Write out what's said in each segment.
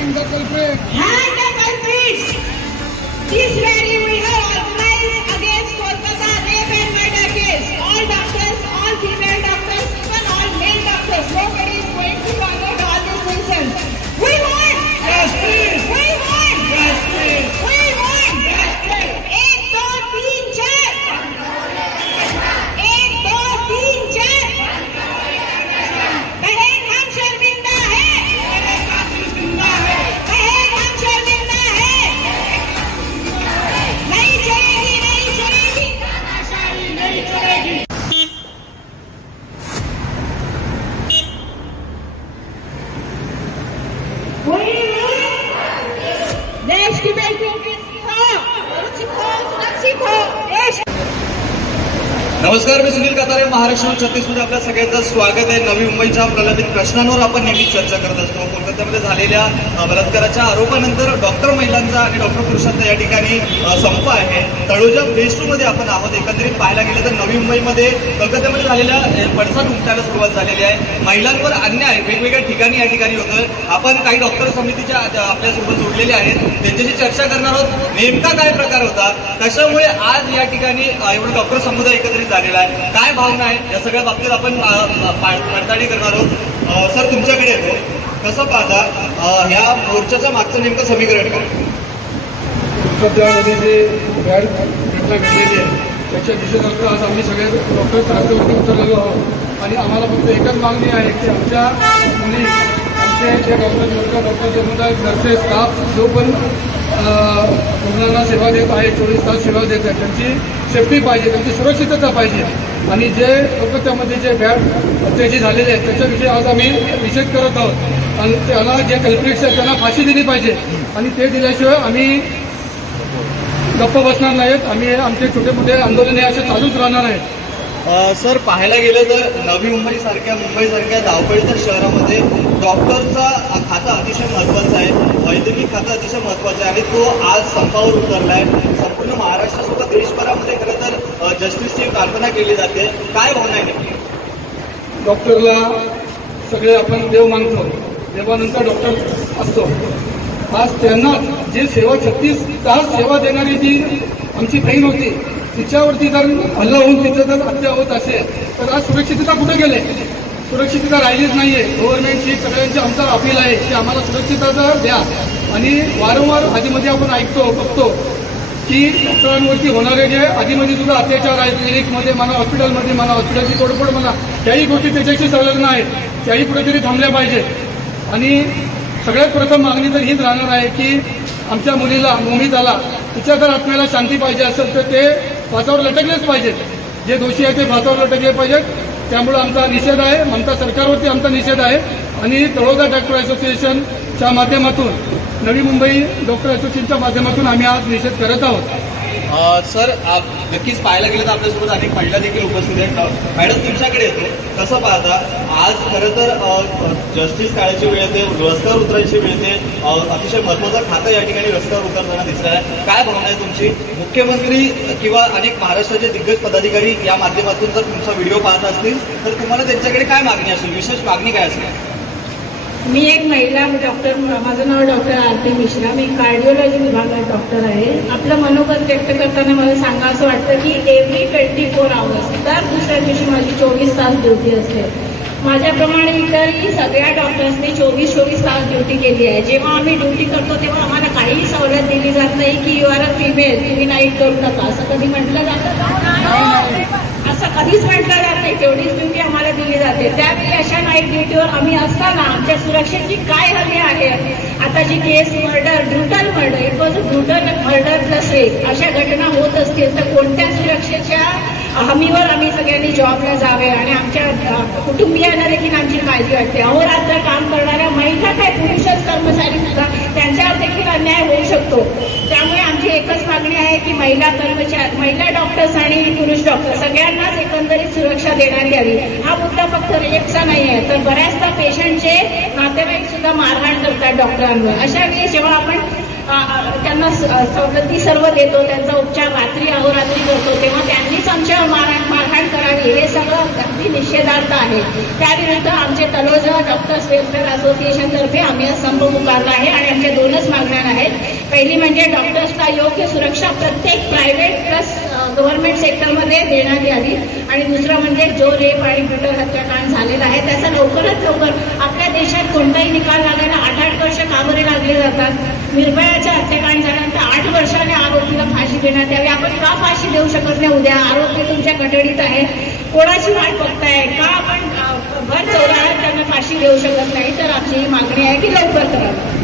Hang the culprit! Hang the culprits! This rally we have organized against Kolkata rape and murder case. All doctors, all female doctors, even all male doctors, nobody is going to tolerate all these nonsense. We want Justice! We want Justice! We want Justice! 1 2 3 4 1 2 3 4 बहन हम शर्मिंदा है बहन हम शर्मिंदा है नहीं चलेगी नहीं चलेगी तानाशाही नहीं चलेगी! देश की बेटियों की सुरक्षित हो देश नमस्कार, मी सुनील कातारे. महाराष्ट्र 36 मध्ये आपल्या सगळ्यांचं स्वागत आहे. नवी मुंबईच्या प्रलंबित प्रश्नांवर आपण नेहमी चर्चा करत असतो. कोलकात्यामध्ये झालेल्या बलात्काराच्या आरोपानंतर डॉक्टर महिलांचा आणि डॉक्टर पुरुषांचा या ठिकाणी संप आहे. तळोजा फेज 2 मध्ये आपण आहोत. एकंदरीत पाहायला गेलं तर नवी मुंबईमध्ये कोलकात्यामध्ये झालेल्या पडसाद उमटायला सुरुवात झालेली आहे. महिलांवर अन्याय वेगवेगळ्या ठिकाणी या ठिकाणी होतं. आपण काही डॉक्टर समितीच्या आपल्यासोबत जोडलेले आहेत, त्यांच्याशी चर्चा करणार आहोत. नेमका काय प्रकार होता, कशामुळे आज या ठिकाणी एवढं डॉक्टर समुदाय एकत्रित झालेला आहे, काय भावना आहे, या सगळ्या बाबतीत आपण पडताळणी करणार आहोत. सर, तुमच्याकडे येतो. कसं पाहता ह्या मोर्चाच्या मागचं नेमकं समीकरण काय? कोलकात्यामध्ये जे बॅड घटना घडलेली आहे त्याच्या दिशेनंतर आज आम्ही सगळे डॉक्टर रस्त्यावरती उतरलेलो आहोत आणि आम्हाला फक्त एकच मागणी आहे की आमच्या मुली, आमचे जे डॉक्टर समुदाय, नर्सेस, स्टाफ जो पण रुग्णांना सेवा देत आहे, 24 तास सेवा देत आहे, त्यांची सेफ्टी पाहिजे, त्यांची सुरक्षितता पाहिजे. आणि जे कोलकात्यामध्ये जे बॅड अत्याचार झालेले आहेत त्याच्याविषयी आज आम्ही निषेध करत आहोत आणि त्याला जे कल्प्रिट्स आहेत त्यांना फाशी दिली पाहिजे आणि ते दिल्याशिवाय आम्ही गप्प बसणार नाहीत. आम्ही आमचे छोटे मोठे आंदोलने असे चालूच राहणार आहेत. सर, पाहायला गेलं तर नवी मुंबईसारख्या धावपळीच्या शहरामध्ये डॉक्टरचा खाता अतिशय महत्त्वाचा आहे, वैद्यकीय खाता अतिशय महत्त्वाचा आहे आणि तो आज संपावर उतरला आहे. संपूर्ण महाराष्ट्रासोबत देशभरामध्ये खरं तर जस्टिसची कल्पना केली जाते. काय भावना आहे नक्की? डॉक्टरला सगळे आपण देव मानतो, देवानंतर डॉक्टर असतो. आज त्यांना जे सेवा 36 तास सेवा देणारी जी आमची बहीण होती तिच्यावरती जर हल्ला होऊन तिचं जर हत्या होत असेल तर आज सुरक्षितता कुठे गेले? सुरक्षितता राहिलीच नाहीये. गव्हर्नमेंटची सगळ्यांची आमचा अपील आहे की आम्हाला सुरक्षितता द्या. आणि वारंवार आधीमध्ये आपण बघतो की डॉक्टरांवरती होणारे जे आधीमध्ये सुद्धा अत्याचार आहेत, क्लिनिकमध्ये म्हणा, हॉस्पिटलमध्ये म्हणा, हॉस्पिटलची तोडफोड म्हणा, त्याही गोष्टी त्याच्याशी संलग्न आहेत, त्याही कुठेतरी थांबल्या पाहिजेत. आणि सगळ्यात प्रथम मागणी तर हीच राहणार आहे की आमच्या मुलीला, मोहिताला, तिच्या जर आत्म्याला शांती पाहिजे असेल तर ते फासावर लटकलेच पाहिजेत. जे दोषी आहेत ते फासावर लटकले पाहिजेत. त्यामुळे आमचा निषेध आहे, ममता सरकारवरती आमचा निषेध आहे. आणि तळोजा डॉक्टर असोसिएशनच्या माध्यमातून, नवी मुंबई डॉक्टर असोसिएशनच्या माध्यमातून आम्ही आज निषेध करत आहोत. सर, नक्कीच पाहायला गेलं तर आपल्यासोबत अनेक महिला देखील उपस्थित आहेत. मॅडम, तुमच्याकडे येतो. कसं पाहता आज खरं तर जस्टिस काळाची वेळ येते, रस्त्यावर उतरायची वेळ येते, अतिशय महत्त्वाचा खाता या ठिकाणी रस्त्यावर उतरताना दिसत आहे. काय भावना आहे तुमची? मुख्यमंत्री किंवा अनेक महाराष्ट्राचे दिग्गज पदाधिकारी या माध्यमातून जर तुमचा व्हिडिओ पाहत असतील तर तुम्हाला त्यांच्याकडे काय मागणी असेल, विशेष मागणी काय असेल? मी एक महिला डॉक्टर, माझं नाव डॉक्टर आरती मिश्रा, मी कार्डिओलॉजी विभागात डॉक्टर आहे. आपलं मनोगत व्यक्त करताना मला सांगा असं वाटतं की एव्हरी 24 आवर्स, दर दुसऱ्या दिवशी माझी 24 तास ड्युटी असते. माझ्याप्रमाणे इतरही सगळ्या डॉक्टर्सनी 24 तास ड्युटी केली आहे. जेव्हा आम्ही ड्युटी करतो तेव्हा आम्हाला काहीही सवलत दिली जात नाही की यू आर अ फिमेल, तुम्ही नाईट करू नका, असं कधी म्हटलं जातं का? असं कधीच म्हटलं जात नाही. तेवढीच ड्युटी आम्हाला दिली जाते. त्यावेळी अशा नाईट ड्युटीवर आम्ही असताना आमच्या सुरक्षेची काय हमी आहे? आता जी case murder, brutal murder, it was a brutal murder plus rape, अशा घटना होत असतील तर कोणत्या सुरक्षेच्या हमीवर आम्ही सगळ्यांनी जॉबला जावे आणि आमच्या कुटुंबियांना देखील आमची काळजी वाटते. अहोरात्र काम करणाऱ्या महिला काय पुरुषच कर्मचारी सुद्धा त्यांच्यावर देखील अन्याय होऊ शकतो. त्यामुळे आमची एकच मागणी आहे की महिला कर्मचारी, महिला डॉक्टर्स आणि पुरुष डॉक्टर सगळ्यांनाच एकंदरीत सुरक्षा देण्यात यावी. हा मुद्दा फक्त रेपचा नाही आहे, तर बऱ्याचदा पेशंटचे नातेवाईक सुद्धा मारहाण करतात डॉक्टरांवर. अशा वेळी जेव्हा आपण त्यांना सवलती सर्व देतो, त्यांचा उपचार रात्री अहोरात्री करतो, तेव्हा त्यांनीच आमच्यावर मारहाण करावी हे सगळं अगदी निषेधार्थ आहे. त्याविरुद्ध आमचे तलोजा डॉक्टर्स वेलफेअर असोसिएशनतर्फे आम्ही हा संप पुकारला आहे आणि आमच्या दोनच मागण्या आहेत. पहिली म्हणजे डॉक्टर्सला योग्य सुरक्षा प्रत्येक प्रायव्हेट प्लस गव्हर्नमेंट सेक्टरमध्ये देण्यात यावी आणि दुसरं म्हणजे जो रेप आणि ब्रुटल हत्याकांड झालेला आहे त्याचा लवकरात लवकर, आपल्या देशात कोणताही निकाल लागायला 8-8 वर्ष का बरे लागले जातात. निर्भयाच्या हत्याकांड झाल्यानंतर 8 वर्षाने आरोपीला फाशी देण्यात यावी. आपण का फाशी देऊ शकत नाही? उद्या आरोपी तुमच्या कटडीत आहे, कोणाची वाट बघताय का? आपण भर चौराळ्यात त्यांना फाशी देऊ शकत नाही. तर आमची ही मागणी आहे की लवकर करावी.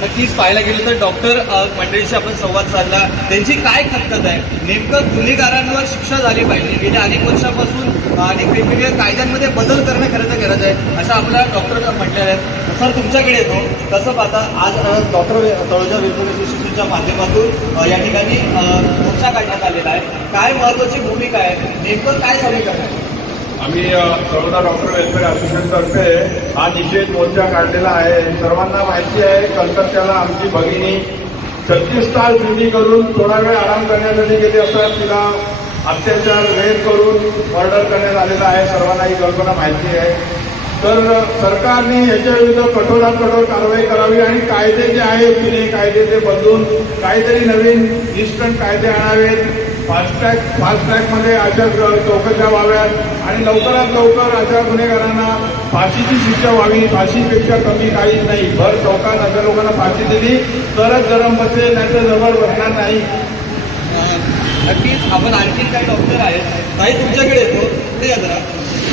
नक्कीच पाहायला गेलं तर डॉक्टर मंडळीशी आपण संवाद साधला. त्यांची काय खतखत आहे? नेमकं गुन्हेगारांवर शिक्षा झाली पाहिजे. गेल्या अनेक वर्षापासून अनेक वेगवेगळ्या कायद्यांमध्ये बदल करणं खरं तर गरज आहे असं आपल्या डॉक्टर म्हटलं आहे. सर तुमच्याकडे येतो, कसं पाहता आज डॉक्टर तळोजा वेलफेअर असोसिएशनच्या माध्यमातून या ठिकाणी मोर्चा काढण्यात आलेला आहे. काय महत्वाची भूमिका आहे? नेमकं काय समीकरण आहे? आम्ही तळोजा डॉक्टर वेलफेअर असोसिएशनतर्फे हा निषेध मोर्चा काढलेला आहे. सर्वांना माहिती आहे, कलकत्त्याला आमची भगिनी 36 तास ड्युटी करून थोडा वेळ आराम करण्यासाठी गेली असतात, तिला अत्याचार रेप करून मर्डर करण्यात आलेला आहे. सर्वांना ही कल्पना माहिती आहे. तर सरकारने याच्या विरुद्ध कठोरात कठोर कारवाई करावी आणि कायदे जे आहेत जुने कायदे ते बदलून काहीतरी नवीन इन्स्टंट कायदे आणावेत. फास्ट ट्रॅकमध्ये अशा चौकशा व्हाव्यात आणि लवकरात लवकर अशा गुन्हेगारांना फाशीची शिक्षा व्हावी. फाशीपेक्षा कमी काहीच नाही. भर चौकात अशा लोकांना फाशी दिली तरच गरम बसेल, नाही तर जवळ बसणार नाही. नक्कीच आपण आणखी काही डॉक्टर आहेत. ताई तुमच्याकडे येतो, ते जरा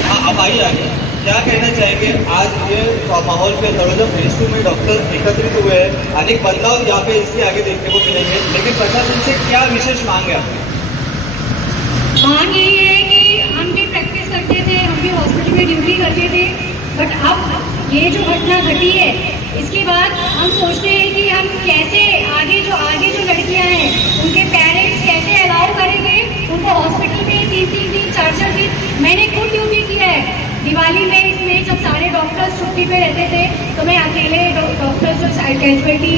हा बाई आहे, क्या कहना चाहेंगे? आज ये माहौल पे तळोजा फेज 2 में डॉक्टर एकत्रित हुए हैं. अनेक बदलाव यहाँ पे इसके आगे देखने को मिलेंगे, लेकिन प्रशासन से क्या विशेष मांग है आपकी? मांग यही है कि हम भी प्रैक्टिस करते थे, हम भी हॉस्पिटल में ड्यूटी करते थे, बट अब ये जो घटना घटी है इसके बाद हम सोचते हैं कि हम कैसे आगे जो लड़कियां हैं उनके पेरेंट्स कैसे अलाउ करेंगे उनको हॉस्पिटल में 3-3 दिन 4-4 दिन. मैंने खुद ड्यूटी किया है दिवाली में. इसमें जब सारे डॉक्टर्स छुट्टी पे रहते थे तो मैं अकेले डॉक्टर्स जो कैजुअलिटी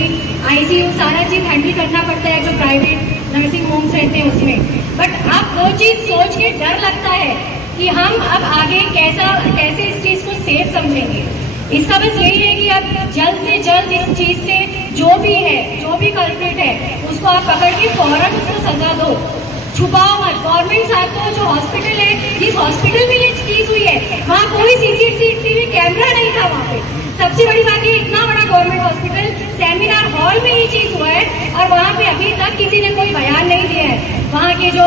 ICU सारा चीज़ हैंडल करना पड़ता है जो प्राइवेट नर्सिंग होम्स रहते हैं उसमें. बट अब वो चीज़ सोच के डर लगता है कि हम अब आगे कैसे इस चीज़ को सेफ समझेंगे. इसका बस यही है कि अब जल्द से जल्द इस चीज़ से जो भी कल्प्रिट है उसको आप पकड़ के फौरन उसको सजा दो. छुपाओ मत. गवर्नमेंट साहब को जो हॉस्पिटल है, जिस हॉस्पिटल में ये चीज हुई है वहाँ कोई CCTV कैमरा नहीं था. वहाँ पे सबसे बड़ी बात ये, इतना बड़ा गवर्नमेंट हॉस्पिटल सेमिनार हॉल में ये चीज हुआ है और वहाँ पे अभी तक किसी ने कोई बयान नहीं दिया है. वहाँ के जो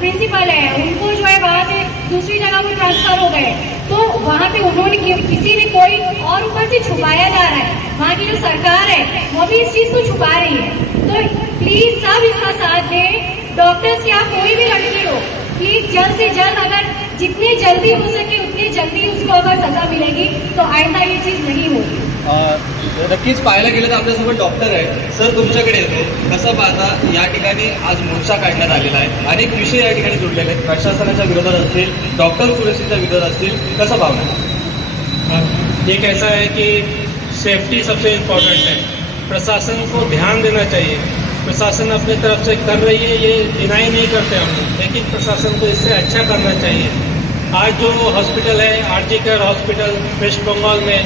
प्रिंसिपल है उनको जो है वहाँ से दूसरी जगह वो ट्रांसफर हो गए, तो वहाँ पे उन्होंने किसी ने कोई और ऊपर से छुपाया जा रहा है. वहाँ की जो सरकार है वो भी इस चीज को छुपा रही है. तो प्लीज सब इसका साथ दें. डॉक्टर्स क्या कोई भी लड़की हो, प्लीज जल्द से जल्द, अगर जितनी जल्दी हो सके उतनी जल्दी उसको अगर सजा मिलेगी तो आइंदा ये चीज नहीं होगी. नक्कीच पाहायला गेलं तर आपल्यासोबत डॉक्टर आहे. सर तुमच्याकडे येतो, कसं पाहता या ठिकाणी आज मोर्चा काढण्यात आलेला आहे. अनेक विषय या ठिकाणी जुळलेले आहेत. प्रशासनाच्या विरोधात असतील, डॉक्टर सुरक्षेच्या विरोधात असतील, कसं पाहणार? एक ऐसा है कि सेफ्टी सबसे इम्पोर्टेंट है. प्रशासन को ध्यान देना चाहिए. प्रशासन अपनी तरफ से कर रही है, ये डिनाई नहीं करते हम लोग, लेकिन प्रशासन को इससे अच्छा करना चाहिए. आज जो हॉस्पिटल है RG care hospital West Bengal में,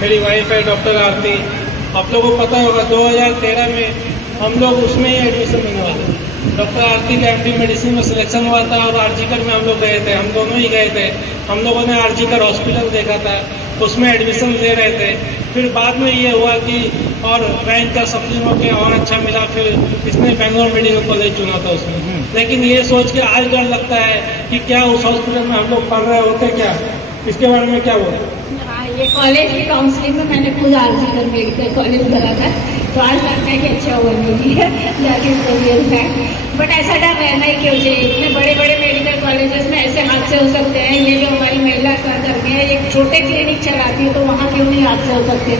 मेरी वाइफ है डॉक्टर आरती. आप लोगों को पता होगा 2013 में हम लोग उसमें ही एडमिशन लेने वाले थे. डॉक्टर आरती का MD मेडिसिन में सिलेक्शन हुआ था और RG केयर में हम लोग गए थे. हम दोनों ही गए थे. हम लोगों ने RG केयर हॉस्पिटल देखा था, उसमें एडमिशन ले रहे थे. फिर बाद में ये हुआ कि और रैंक का सप्लीन होकर और अच्छा मिला, फिर इसने बेंगलोर मेडिकल कॉलेज चुना था उसमें. लेकिन ये सोच के आज डर लगता है कि क्या उस हॉस्पिटल में हम लोग पढ़ रहे होते क्या. इसके बारे में क्या बोले? ये कॉलेज की काउंसलिंग में मैंने खुद RG केयर मेडिकल कॉलेज करा था, तो आज लगता है कि अच्छा हुआ नहीं है. बट ऐसा डर रहना ही क्यों चाहिए. इतने बड़े बड़े मेडिकल कॉलेजेस में ऐसे हादसे हो सकते हैं. ये जो हमारी महिला सहकर्मी है एक छोटे क्लिनिक चलाती है, तो वहाँ क्यों नहीं हादसे हो सकते.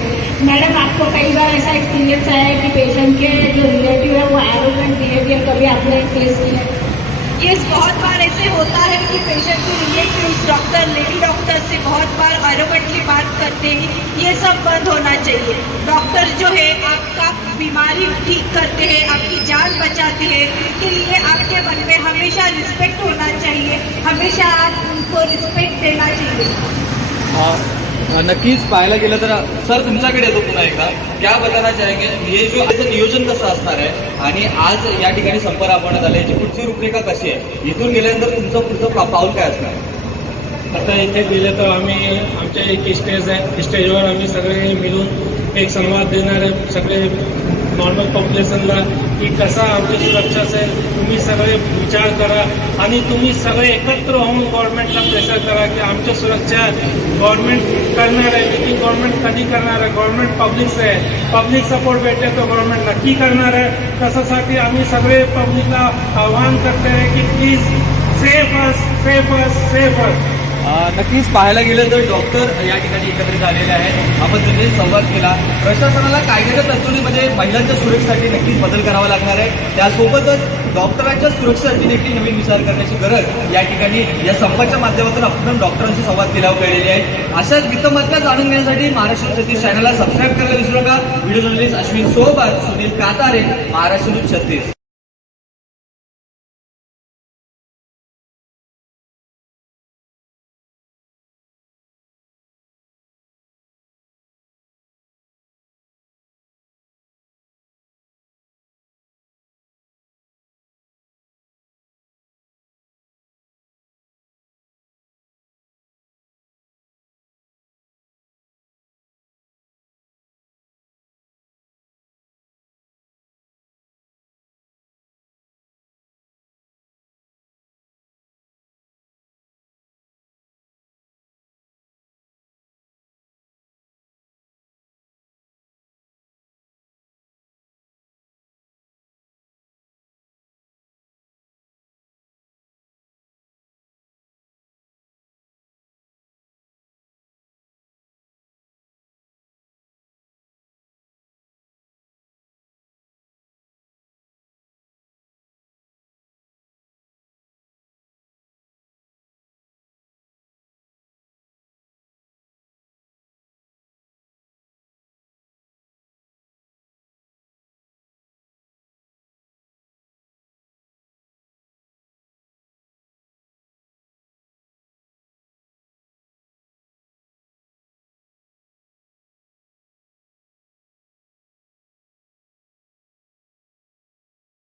मैडम आपको कई बार ऐसा एक्सपीरियंस आया है कि पेशेंट के जो रिलेटिव है वो एरोगेंट बिहेवियर कभी आपने फेस किया है? ये बहुत बार ऐसे होता है कि पेशेंट के रिलेटिव्स डॉक्टर लेडी डॉक्टर से बहुत बार एरोगेंटली बात करते हैं. ये सब बंद होना चाहिए. डॉक्टर जो है आपका बीमारी बीमारी ठीक करते हैं, आपकी जान बचाते हैं, के लिए आपके मन में हमेशा रिस्पेक्ट होना चाहिए, हमेशा आप उनको रिस्पेक्ट देना चाहिए। नक्कीच पाहायला गेलं तर सर तुमच्याकडे येतो पुन्हा एकदा क्या बताना चाहेंगे हे जो आजचं नियोजन कसं असणार आहे आणि आज या ठिकाणी संप राबवण्यात आले याची पुढची रूपरेखा कशी आहे, इथून गेल्यानंतर तुमचं पुढचं पाऊल काय असणार? आता इथे गेले तर आम्ही आमच्या एक स्टेज आहे, स्टेजवर आम्ही सगळे मिळून एक संवाद देणार आहे सगळे नॉर्मल पॉप्युलेशनला की कसा आमची सुरक्षा असेल, तुम्ही सगळे विचार करा आणि तुम्ही सगळे एकत्र होऊन गव्हर्नमेंटला प्रेशर करा की आमच्या सुरक्षा गव्हर्नमेंट करणार आहे, लेकिन गव्हर्नमेंट कधी करणार आहे, गव्हर्नमेंट पब्लिकचं आहे, पब्लिक सपोर्ट भेटते तर गव्हर्नमेंट नक्की करणार आहे। तशासाठी आम्ही सगळे पब्लिकला आवाहन करते आहे की प्लीज सेफ नक्कीच पाहायला गेलं तर डॉक्टर या ठिकाणी एकत्रित आलेले आहेत, आपण त्यांनी संवाद केला। प्रशासनाला कायद्याच्या तरतुदीमध्ये महिलांच्या सुरक्षेसाठी नक्कीच बदल करावा लागणार आहे, त्यासोबतच डॉक्टरांच्या सुरक्षेसाठी देखील नवीन विचार करण्याची गरज या ठिकाणी या संपाच्या माध्यमातून आपण डॉक्टरांशी संवाद केल्यावर कळलेली आहे। अशाच वृत्तबातम्या जाणून घेण्यासाठी महाराष्ट्र न्यूज चॅनलला सबस्क्राईब करायला विसरू नका। व्हिडिओ जर्नलिस्ट अश्विन सोबत सुनील कातारे, महाराष्ट्र न्यूज 36।